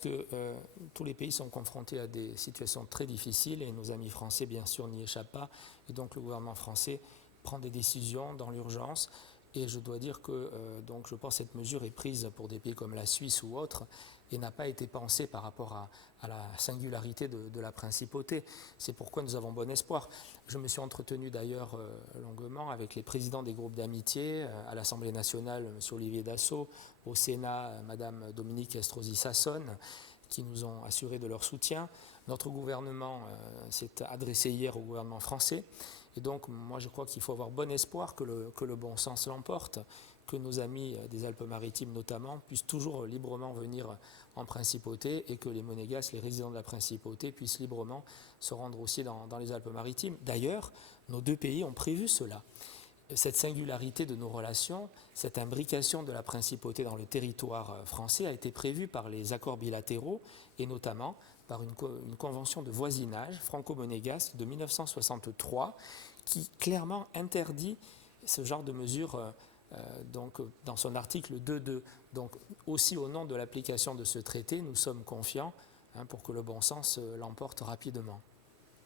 que tous les pays sont confrontés à des situations très difficiles et nos amis français, bien sûr, n'y échappent pas. Et donc le gouvernement français prend des décisions dans l'urgence. Et je dois dire que donc je pense que cette mesure est prise pour des pays comme la Suisse ou autres et n'a pas été pensée par rapport à la singularité de la principauté. C'est pourquoi nous avons bon espoir. Je me suis entretenu d'ailleurs longuement avec les présidents des groupes d'amitié, à l'Assemblée nationale, M. Olivier Dassault, au Sénat, Mme Dominique Estrosi-Sassone, qui nous ont assuré de leur soutien. Notre gouvernement s'est adressé hier au gouvernement français. Et donc, moi, je crois qu'il faut avoir bon espoir que le bon sens l'emporte, que nos amis des Alpes-Maritimes notamment puissent toujours librement venir en principauté et que les Monégasques, les résidents de la principauté, puissent librement se rendre aussi dans les Alpes-Maritimes. D'ailleurs, nos deux pays ont prévu cela. Cette singularité de nos relations, cette imbrication de la principauté dans le territoire français a été prévue par les accords bilatéraux et notamment par une convention de voisinage franco-monégasque de 1963 qui clairement interdit ce genre de mesures donc, dans son article 2.2. Donc aussi au nom de l'application de ce traité, nous sommes confiants pour que le bon sens l'emporte rapidement.